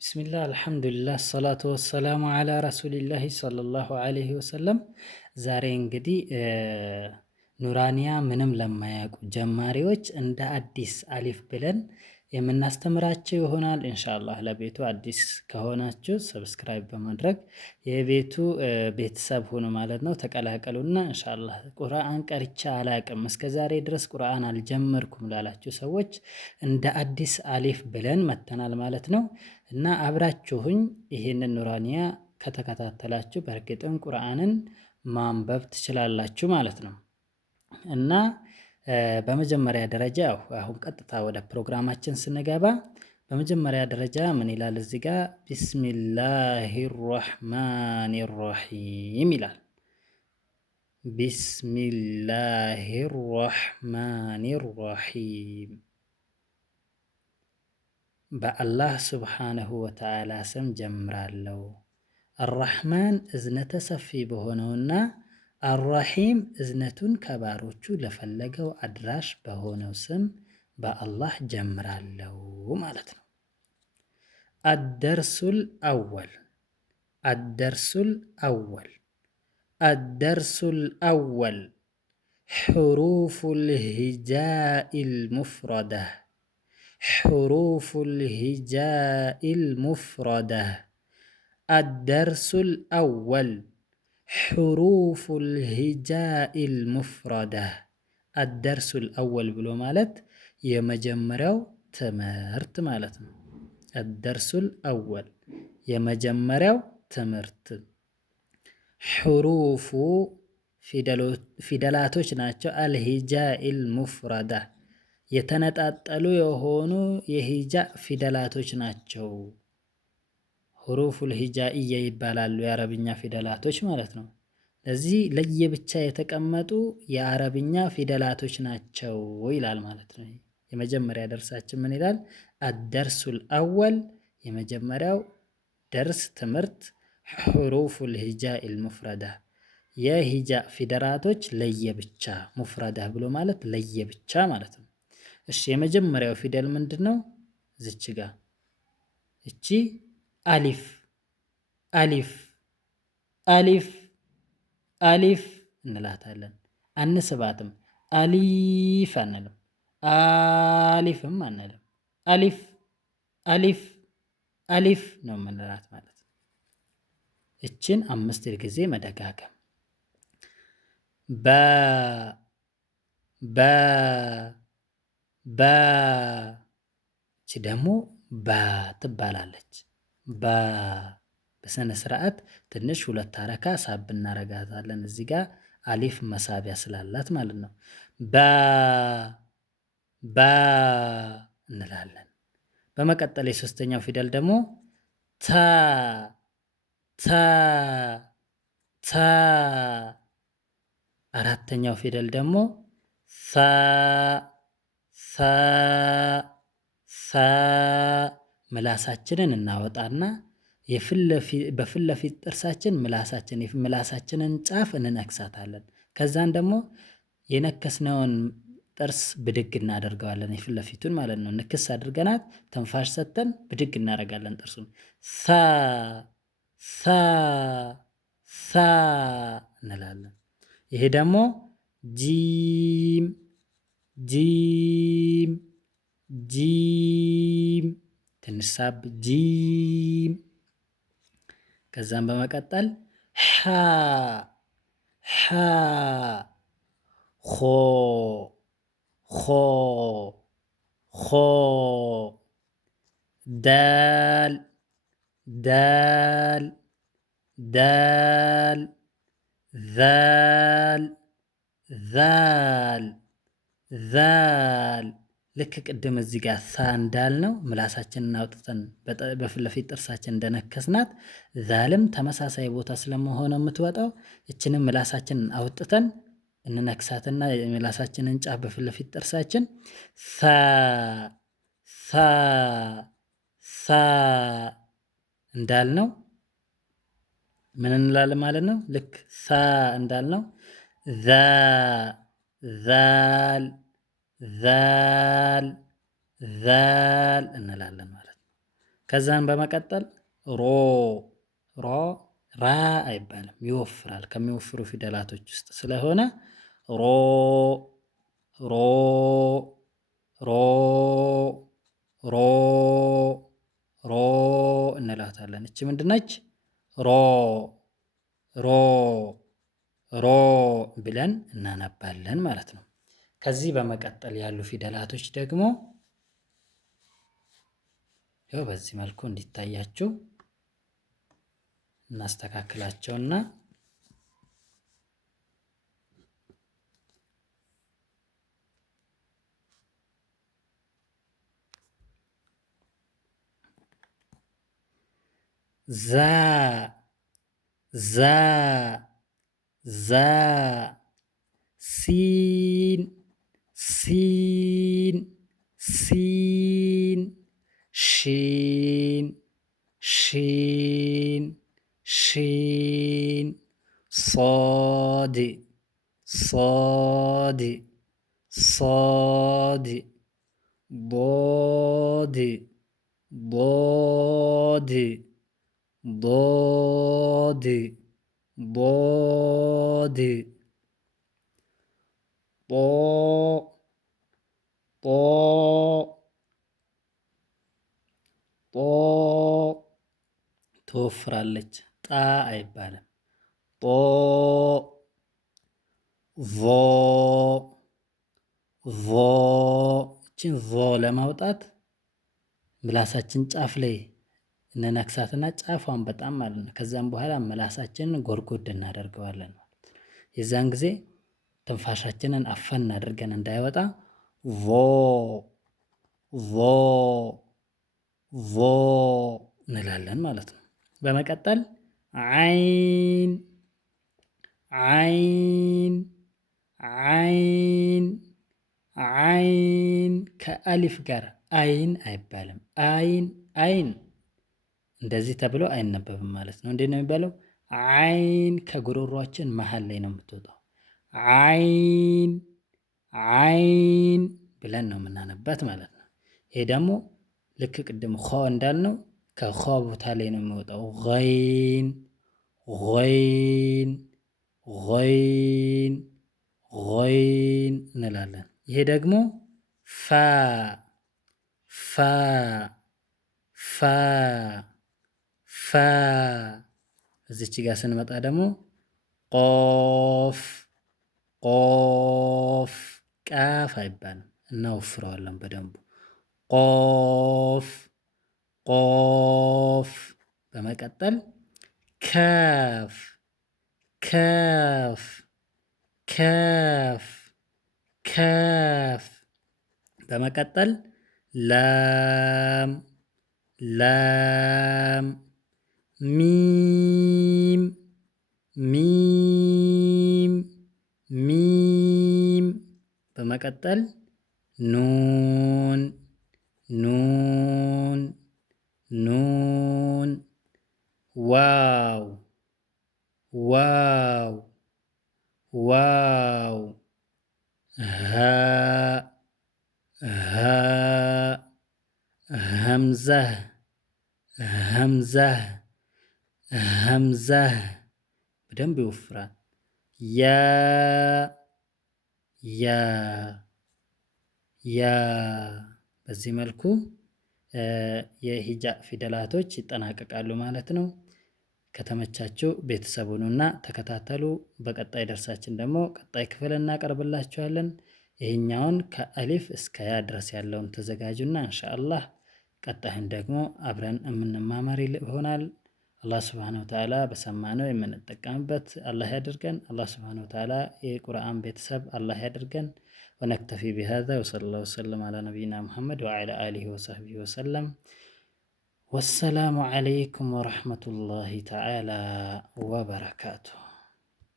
ቢስሚላህ አልሐምዱሊላህ ሰላቱ ወሰላሙ አላ ረሱሊላህ ሰለላሁ ዐለይሂ ወሰለም። ዛሬ እንግዲህ ኑራኒያ ምንም ለማያውቁ ጀማሪዎች እንደ አዲስ አሊፍ ብለን የምናስተምራቸው ይሆናል። ኢንሻአላህ ለቤቱ አዲስ ከሆናችሁ ሰብስክራይብ በማድረግ የቤቱ ቤተሰብ ሁኑ ማለት ነው። ተቀላቀሉና ኢንሻአላህ ቁርአን ቀርቼ አላቅም እስከዛሬ ድረስ ቁርአን አልጀመርኩም ላላችሁ ሰዎች እንደ አዲስ አሊፍ ብለን መተናል ማለት ነው። እና አብራችሁኝ ይህንን ኑራኒያ ከተከታተላችሁ በእርግጥም ቁርአንን ማንበብ ትችላላችሁ ማለት ነው። እና በመጀመሪያ ደረጃ አሁን ቀጥታ ወደ ፕሮግራማችን ስንገባ በመጀመሪያ ደረጃ ምን ይላል እዚህ ጋር ቢስሚላሂ ራህማኒ ራሂም ይላል። ቢስሚላሂ ራህማኒ ራሂም በአላህ ስብሓነሁ ወተዓላ ስም ጀምራለሁ። አራሕማን እዝነተ ሰፊ በሆነውና አራሒም እዝነቱን ከባሮቹ ለፈለገው አድራሽ በሆነው ስም በአላህ ጀምራለሁ ማለት ነው። አደርሱል አወል አደርሱል አወል አደርሱል አወል ሕሩፉል ሂጃኢል ሙፍረደህ حروف الهجاء المفردة. الدرس الأول حروف الهجاء المفردة. الدرس الأول بلو مالت يمجمرو تمرت مالتنا. الدرس الأول يمجمرو تمرت حروف ፊደላቶች ናቸው። አልሂጃኢል ሙፍረዳ የተነጣጠሉ የሆኑ የሂጃ ፊደላቶች ናቸው። ሁሩፉል ሂጃኢያ ይባላሉ የአረብኛ ፊደላቶች ማለት ነው። ለዚህ ለየብቻ የተቀመጡ የአረብኛ ፊደላቶች ናቸው ይላል ማለት ነው። የመጀመሪያ ደርሳችን ምን ይላል? አደርሱል አወል የመጀመሪያው ደርስ ትምህርት ሁሩፉል ሂጃኢል ሙፍረዳ የሂጃ ፊደላቶች ለየብቻ ሙፍረዳ ብሎ ማለት ለየብቻ ማለት ነው። እሺ የመጀመሪያው ፊደል ምንድነው? እዚች ጋር እቺ አሊፍ አሊፍ አሊፍ አሊፍ እንላታለን። አንስባትም። አሊፍ አንልም። አሊፍም አንልም። አሊፍ አሊፍ አሊፍ ነው የምንላት ማለት ነው። እችን 5 ጊዜ መደጋገም። በ በ በ እቺ ደግሞ ባ ትባላለች። ባ በስነ ስርዓት ትንሽ 2 አረካ ሳብ እናረጋታለን እዚህ ጋር አሊፍ መሳቢያ ስላላት ማለት ነው። ባ ባ እንላለን። በመቀጠል የሶስተኛው ፊደል ደግሞ ታ ታ ታ አራተኛው ፊደል ደግሞ ሳ ሳ ሳ ምላሳችንን እናወጣና በፊት ለፊት ጥርሳችን ምላሳችንን ጫፍ እንነክሳታለን። ከዛን ደግሞ የነከስነውን ጥርስ ብድግ እናደርገዋለን የፊት ለፊቱን ማለት ነው። ንክስ አድርገናት ተንፋሽ ሰጥተን ብድግ እናደርጋለን ጥርሱን። ሳ ሳ ሳ እንላለን። ይሄ ደግሞ ጂም ጂም ጂም ትንሽ ሳብ ጂም። ከዛም በመቀጠል ሐ ሐ ኾ ኾ ኾ ዳል ዳል ዳል ዛል ዛል ዛል ልክ ቅድም እዚህ ጋር ሳ እንዳልነው ምላሳችንን አውጥተን በፊት ለፊት ጥርሳችን እንደነከስናት ዛልም ተመሳሳይ ቦታ ስለመሆነ የምትወጣው እችንም ምላሳችንን አውጥተን እንነክሳትና የምላሳችንን ጫፍ በፊት ለፊት ጥርሳችን ሳ ሳ ሳ እንዳልነው ምን እንላለን ማለት ነው። ልክ ሳ እንዳልነው ዛል ዛል ዛል እንላለን ማለት ነው። ከዛን በመቀጠል ሮ ሮ ራ አይባልም፣ ይወፍራል። ከሚወፍሩ ፊደላቶች ውስጥ ስለሆነ ሮ ሮ ሮ ሮ ሮ እንላታለን። እቺ ምንድነች? ሮ ሮ ሮ ብለን እናነባለን ማለት ነው። ከዚህ በመቀጠል ያሉ ፊደላቶች ደግሞ ያው በዚህ መልኩ እንዲታያችሁ እናስተካክላቸውና ዛ ዛ ዛ ሲን ሲን ሲን ሺን ሺን ሺን ሶድ ሶድ ሶድ ضاد ضاد ضاد ضاد ጦ ጦ ጦ ትወፍራለች። ጣ አይባልም። ጦ ቮ ቮ እችን ቮ ለማውጣት ምላሳችን ጫፍ ላይ እንነክሳትና ጫፏን በጣም ማለት ነው። ከዛም በኋላ ምላሳችንን ጎርጎድ እናደርገዋለን ማለት ነው። የዛን ጊዜ ትንፋሻችንን አፈን አድርገን እንዳይወጣ ቮ ቮ ቮ እንላለን ማለት ነው። በመቀጠል ዓይን ዓይን ዓይን ዓይን ከአሊፍ ጋር አይን አይባልም። አይን አይን እንደዚህ ተብሎ አይነበብም ማለት ነው። እንዴት ነው የሚባለው? ዓይን ከጉሮሯችን መሀል ላይ ነው የምትወጣው። ዓይን ዓይን ብለን ነው የምናነባት ማለት ነው። ይሄ ደግሞ ልክ ቅድም ኸ እንዳልነው ከኸ ቦታ ላይ ነው የሚወጣው። ገይን ገይን ገይን ገይን እንላለን። ይሄ ደግሞ ፋ ፋ ፋ ፋ እዚች ጋር ስንመጣ ደግሞ ቆፍ ቆፍ ቃፍ አይባልም፣ እናወፍረዋለን በደንቡ ቆፍ ቆፍ። በመቀጠል ከፍ ከፍ ከፍ ከፍ። በመቀጠል ለም ለም ሚም ሚም ሚም። በመቀጠል ኑን ኑን ኑን። ዋው ዋው ዋው። ሀ ሀ ሀምዛህ ሀምዛህ ሀምዛህ በደንብ ይወፍራል። ያ ያ ያ። በዚህ መልኩ የሂጃ ፊደላቶች ይጠናቀቃሉ ማለት ነው። ከተመቻችሁ ቤተሰቡንና ተከታተሉ። በቀጣይ ደርሳችን ደግሞ ቀጣይ ክፍል እናቀርብላችኋለን። ይህኛውን ከአሊፍ እስከ ያ ድረስ ያለውን ተዘጋጁና ኢንሻአላህ ቀጣይን ደግሞ አብረን የምንማማር ይሆናል። አላህ ስብሐነሁ ወተዓላ በሰማነው የምንጠቀምበት አላህ ያድርገን። አላህ ስብሐነሁ ወተዓላ የቁርአን ቤተሰብ አላህ ያድርገን። ወነክተፊ ቢሃዛ ወሰለላሁ ወሰለም አላ ነቢይና ሙሐመድ ወዐላ አሊሂ ወሰህቢሂ ወሰለም። ወሰላሙ ዐለይኩም ወረሕመቱላሂ ተዓላ ወበረካቱሁ።